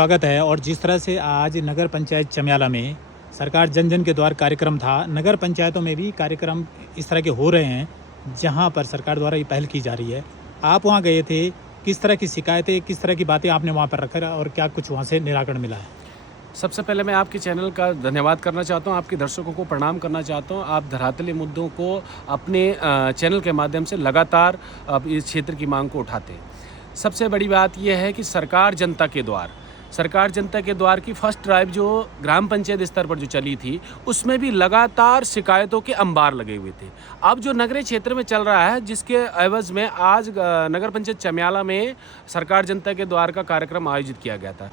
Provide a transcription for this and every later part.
स्वागत है। और जिस तरह से आज नगर पंचायत चमियाला में सरकार जन जन के द्वार कार्यक्रम था, नगर पंचायतों में भी कार्यक्रम इस तरह के हो रहे हैं जहां पर सरकार द्वारा ये पहल की जा रही है। आप वहां गए थे, किस तरह की शिकायतें, किस तरह की बातें आपने वहां पर रखा और क्या कुछ वहां से निराकरण मिला है? सबसे पहले मैं आपके चैनल का धन्यवाद करना चाहता हूं, आपके दर्शकों को प्रणाम करना चाहता हूं। आप धरातली मुद्दों को अपने चैनल के माध्यम से लगातार इस क्षेत्र की मांग को उठाते हैं। सबसे बड़ी बात यह है कि सरकार जनता के द्वार की फर्स्ट ड्राइव जो ग्राम पंचायत स्तर पर जो चली थी, उसमें भी लगातार शिकायतों के अंबार लगे हुए थे। अब जो नगरीय क्षेत्र में चल रहा है, जिसके एवज में आज नगर पंचायत चमियाला में सरकार जनता के द्वार का कार्यक्रम आयोजित किया गया था।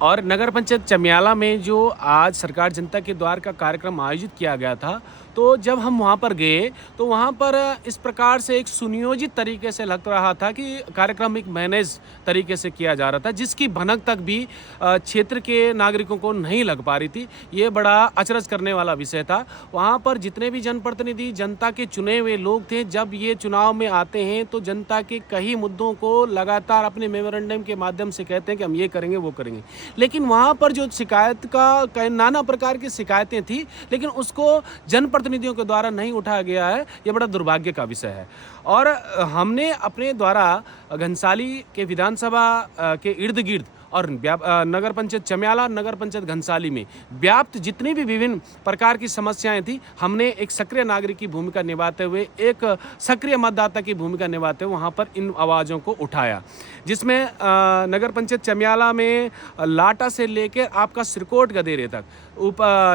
और नगर पंचायत चमियाला में जो आज सरकार जनता के द्वार का कार्यक्रम आयोजित किया गया था, तो जब हम वहाँ पर गए तो वहाँ पर इस प्रकार से एक सुनियोजित तरीके से लग रहा था कि कार्यक्रम एक मैनेज तरीके से किया जा रहा था, जिसकी भनक तक भी क्षेत्र के नागरिकों को नहीं लग पा रही थी। ये बड़ा अचरज करने वाला विषय था। वहाँ पर जितने भी जनप्रतिनिधि जनता के चुने हुए लोग थे, जब ये चुनाव में आते हैं तो जनता के कई मुद्दों को लगातार अपने मेमोरेंडम के माध्यम से कहते हैं कि हम ये करेंगे वो करेंगे, लेकिन वहाँ पर जो शिकायत का नाना प्रकार की शिकायतें थी, लेकिन उसको जनप्रतिनिधियों के द्वारा नहीं उठाया गया है। ये बड़ा दुर्भाग्य का विषय है। और हमने अपने द्वारा घनसाली के विधानसभा के इर्द गिर्द और नगर पंचायत चमियाला, नगर पंचायत घनसाली में व्याप्त जितनी भी विभिन्न प्रकार की समस्याएं थी, हमने एक सक्रिय नागरिक की भूमिका निभाते हुए, एक सक्रिय मतदाता की भूमिका निभाते हुए वहाँ पर इन आवाज़ों को उठाया, जिसमें नगर पंचायत चमियाला में लाटा से लेकर आपका सिरकोट गदेरे तक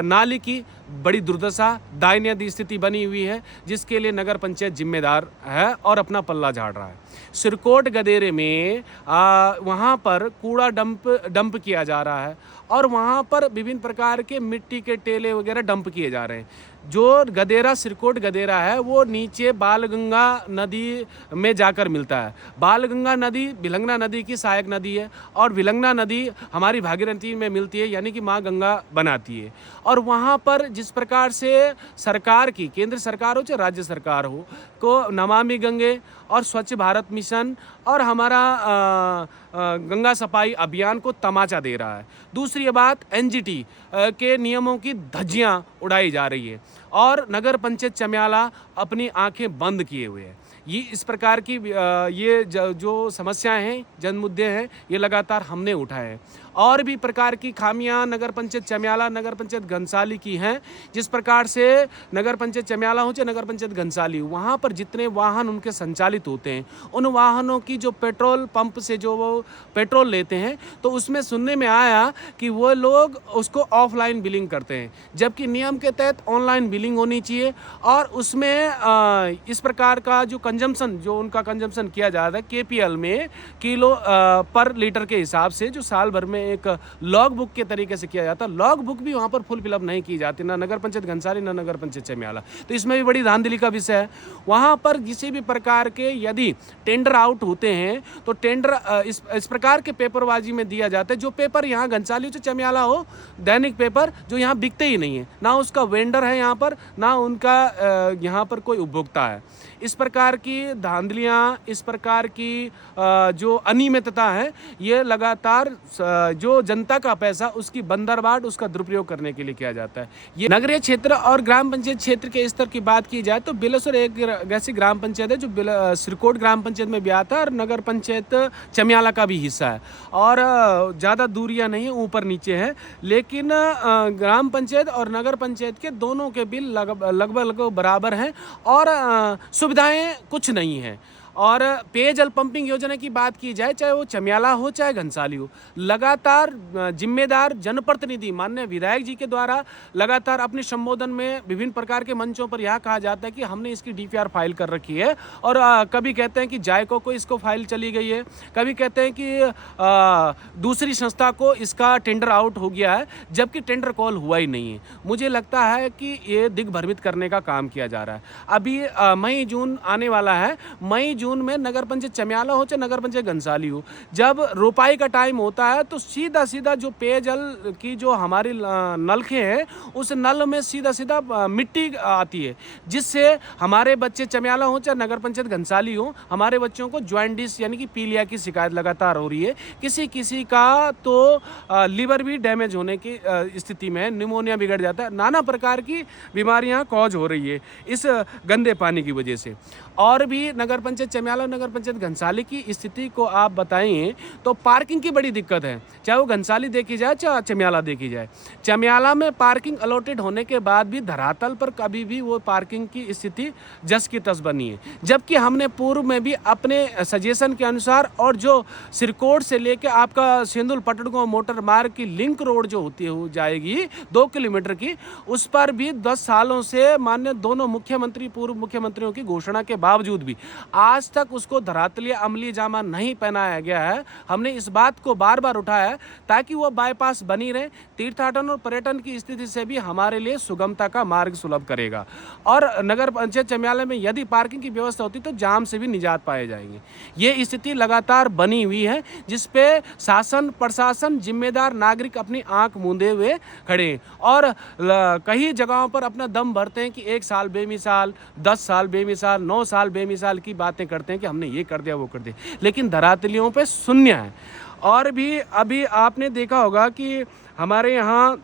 नाली की बड़ी दुर्दशा, दयनीय स्थिति बनी हुई है, जिसके लिए नगर पंचायत जिम्मेदार है और अपना पल्ला झाड़ रहा है। सिरकोट गदेरे में वहाँ पर कूड़ा डंप किया जा रहा है और वहाँ पर विभिन्न प्रकार के मिट्टी के टेले वगैरह डंप किए जा रहे हैं। जो गदेरा सिरकोट गदेरा है, वो नीचे बालगंगा नदी में जाकर मिलता है। बालगंगा नदी भिलंगना नदी की सहायक नदी है और भिलंगना नदी हमारी भागीरथी में मिलती है, यानी कि माँ गंगा बनाती है। और वहाँ पर जिस प्रकार से सरकार की, केंद्र सरकार हो चाहे राज्य सरकार हो, को नमामि गंगे और स्वच्छ भारत मिशन और हमारा गंगा सफाई अभियान को तमाचा दे रहा है। दूसरी बात, एनजीटी के नियमों की धज्जियां उड़ाई जा रही है और नगर पंचायत चमियाला अपनी आंखें बंद किए हुए है। ये इस प्रकार की ये जो समस्याएं हैं, जन मुद्दे हैं, ये लगातार हमने उठाए हैं। और भी प्रकार की खामियां नगर पंचायत चमियाला, नगर पंचायत घनसाली की हैं। जिस प्रकार से नगर पंचायत चमियाला हो चाहे नगर पंचायत घनसाली हो, वहाँ पर जितने वाहन उनके संचालित होते हैं, उन वाहनों की जो पेट्रोल पंप से जो वो पेट्रोल लेते हैं, तो उसमें सुनने में आया कि वो लोग उसको ऑफलाइन बिलिंग करते हैं, जबकि नियम के तहत ऑनलाइन बिलिंग होनी चाहिए। और उसमें इस प्रकार का जो उनका कंजम्पशन किया जा रहा है केपीएल में किलो पर लीटर के हिसाब से, जो साल भर में एक लॉग बुक के तरीके से किया जाता है। लॉग बुक भी वहाँ पर फुल फिलअप नहीं की जाती, ना नगर पंचायत घनसाली ना नगर पंचायत चमियाला। तो इसमें भी बड़ी धांधली का विषय है। वहाँ पर किसी भी प्रकार के यदि टेंडर आउट होते हैं तो टेंडर इस प्रकार के पेपरबाजी में दिया जाता है, जो पेपर यहाँ घनसाली हो चमियाला हो, दैनिक पेपर जो यहाँ बिकते ही नहीं है, ना उसका वेंडर है यहाँ पर, ना उनका यहाँ पर कोई उपभोक्ता है। इस प्रकार की धांधलियाँ, इस प्रकार की जो अनियमितता है, ये लगातार जो जनता का पैसा, उसकी बंदरबाट, उसका दुरुपयोग करने के लिए किया जाता है। ये नगरीय क्षेत्र और ग्राम पंचायत क्षेत्र के स्तर की बात की जाए तो बिलेसर एक ऐसी ग्राम पंचायत है जो सिरकोट ग्राम पंचायत में भी आता है और नगर पंचायत चमियाला का भी हिस्सा है, और ज़्यादा दूरियां नहीं है, ऊपर नीचे है। लेकिन ग्राम पंचायत और नगर पंचायत के दोनों के बिल लगभग बराबर हैं और सुविधाएं कुछ नहीं हैं। और पेयजल पंपिंग योजना की बात की जाए, चाहे वो चमियाला हो चाहे घनसाली हो, लगातार जिम्मेदार जनप्रतिनिधि माननीय विधायक जी के द्वारा लगातार अपने संबोधन में विभिन्न प्रकार के मंचों पर यह कहा जाता है कि हमने इसकी डीपीआर फाइल कर रखी है, और कभी कहते हैं कि जायको को इसको फाइल चली गई है, कभी कहते हैं कि दूसरी संस्था को इसका टेंडर आउट हो गया है, जबकि टेंडर कॉल हुआ ही नहीं है। मुझे लगता है कि ये दिग्भ्रमित करने का काम किया जा रहा है। अभी मई जून आने वाला है। मई जून में नगर पंचायत चमियाला हो चाहे नगर पंचायत घनसाली हो, जब रोपाई का टाइम होता है तो सीधा सीधा जो पेयजल की जो हमारी नलखे हैं उस नल में सीधा सीधा मिट्टी आती है, जिससे हमारे बच्चे चमियाला हो चाहे नगर पंचायत घनसाली हो, हमारे बच्चों को जॉइंटिस यानी कि पीलिया की शिकायत लगातार हो रही है। किसी किसी का तो लीवर भी डैमेज होने की स्थिति में, निमोनिया बिगड़ जाता है, नाना प्रकार की बीमारियां कॉज हो रही है इस गंदे पानी की वजह से। और भी नगर पंचायत चमियाला नगर पंचायत घनसाली की स्थिति को आप बताएं तो पार्किंग की बड़ी दिक्कत है, चाहे वो घनसाली देखी जाए चाहे चमियाला देखी जाए। चमियाला में पार्किंग अलॉटेड होने के बाद भी धरातल पर कभी भी वो पार्किंग की स्थिति जस की तस बनी है, जबकि हमने पूर्व में भी अपने सजेशन के अनुसार और जो सिरकोट से लेके आपका सेंदुल पटड़गांव मोटर मार्ग की लिंक रोड जो होती हो जाएगी 2 किलोमीटर की, उस पर भी 10 सालों से माननीय दोनों मुख्यमंत्री पूर्व मुख्यमंत्रियों की घोषणा के बावजूद भी आज तक उसको धरातलीय अमली जामा नहीं पहनाया गया है। हमने इस बात को बार बार उठाया है ताकि वो बाईपास बनी रहे, तीर्थाटन और पर्यटन की स्थिति से भी हमारे लिए सुगमता का मार्ग सुलभ करेगा। और नगर पंचायत चमियाला में यदि पार्किंग की व्यवस्था होती तो जाम से भी निजात पाए जाएंगे। ये स्थिति लगातार बनी हुई है जिसपे शासन प्रशासन जिम्मेदार नागरिक अपनी आंख मूंदे हुए खड़े हैं और कई जगहों पर अपना दम भरते हैं कि 1 साल बेमिसाल, 10 साल बेमिसाल, 9 साल बेमिसाल की बातें करते हैं कि हमने ये कर दिया वो कर दिया, लेकिन धरातलियों पे शून्य है। और भी अभी आपने देखा होगा कि हमारे यहाँ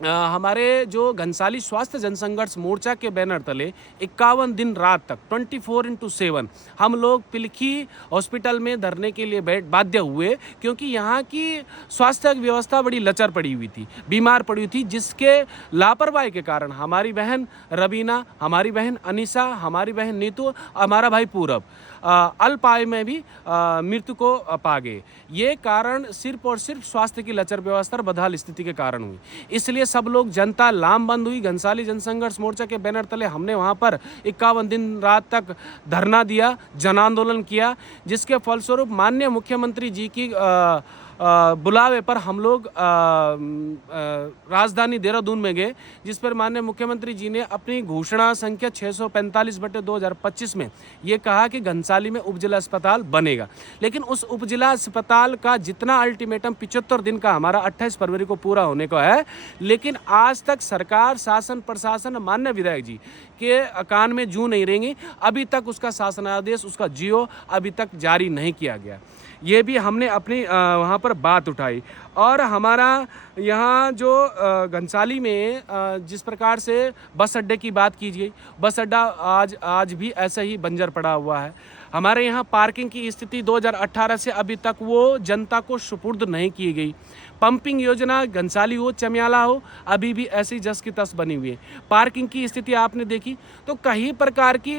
हमारे जो घनसाली स्वास्थ्य जनसंघर्ष मोर्चा के बैनर तले 51 दिन रात तक 24/7 हम लोग पिलखी हॉस्पिटल में धरने के लिए बाध्य हुए, क्योंकि यहाँ की स्वास्थ्य व्यवस्था बड़ी लचर पड़ी हुई थी, बीमार पड़ी हुई थी, जिसके लापरवाही के कारण हमारी बहन रवीना, हमारी बहन अनीसा, हमारी बहन नीतू, हमारा भाई पूरब अल्प आयु में भी मृत्यु को पा गए। ये कारण सिर्फ और सिर्फ स्वास्थ्य की लचर व्यवस्था और बदहाल स्थिति के कारण हुई। इसलिए सब लोग जनता लामबंद हुई। घनसाली जनसंघर्ष मोर्चा के बैनर तले हमने वहाँ पर 51 दिन रात तक धरना दिया, जन आंदोलन किया, जिसके फलस्वरूप माननीय मुख्यमंत्री जी की बुलावे पर हम लोग राजधानी देहरादून में गए, जिस पर माननीय मुख्यमंत्री जी ने अपनी घोषणा संख्या 645/2025 में ये कहा कि घनसाली में उपजिला अस्पताल बनेगा। लेकिन उस उपजिला अस्पताल का जितना अल्टीमेटम 75 दिन का हमारा 28 फरवरी को पूरा होने को है, लेकिन आज तक सरकार शासन प्रशासन माननीय विधायक जी के कान में जूं नहीं रेंगी। अभी तक उसका शासनादेश, उसका जियो अभी तक जारी नहीं किया गया। ये भी हमने अपनी वहाँ पर बात उठाई। और हमारा यहाँ जो घनसाली में जिस प्रकार से बस अड्डे की बात कीजिए, बस अड्डा आज भी ऐसा ही बंजर पड़ा हुआ है। हमारे यहाँ पार्किंग की स्थिति 2018 से अभी तक वो जनता को सुपुर्द नहीं की गई। पंपिंग योजना घनसाली हो चमियाला हो अभी भी ऐसी जस की तस बनी हुई है। पार्किंग की स्थिति आपने देखी तो कई प्रकार की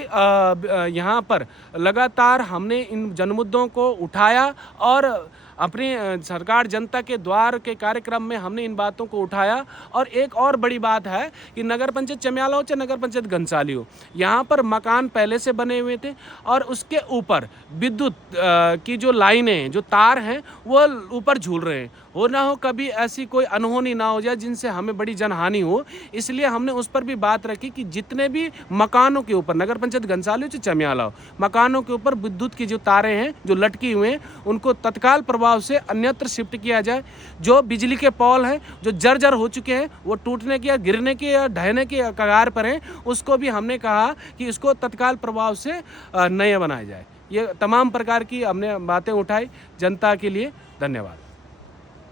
यहाँ पर लगातार हमने इन जनमुद्दों को उठाया और अपनी सरकार जनता के द्वार के कार्यक्रम में हमने इन बातों को उठाया। और एक और बड़ी बात है कि नगर पंचायत चमियाला हो चाहे नगर पंचायत घनसाली हो, यहाँ पर मकान पहले से बने हुए थे और उसके ऊपर विद्युत की जो लाइनें, जो तार हैं वो ऊपर झूल रहे हैं। हो ना हो कभी ऐसी कोई अनहोनी ना हो जाए जिनसे हमें बड़ी जनहानि हो, इसलिए हमने उस पर भी बात रखी कि जितने भी मकानों के ऊपर नगर पंचायत घनसाली हो चाहे चमियाला हो, मकानों के ऊपर विद्युत की जो तारें हैं जो लटकी हुए हैं उनको तत्काल प्रभाव से अन्यत्र शिफ्ट किया जाए। जो बिजली के पोल हैं जो जर्जर हो चुके हैं, वो टूटने की या गिरने की या ढहने के कगार पर हैं, उसको भी हमने कहा कि इसको तत्काल प्रभाव से नया बनाया जाए। ये तमाम प्रकार की हमने बातें उठाई जनता के लिए। धन्यवाद।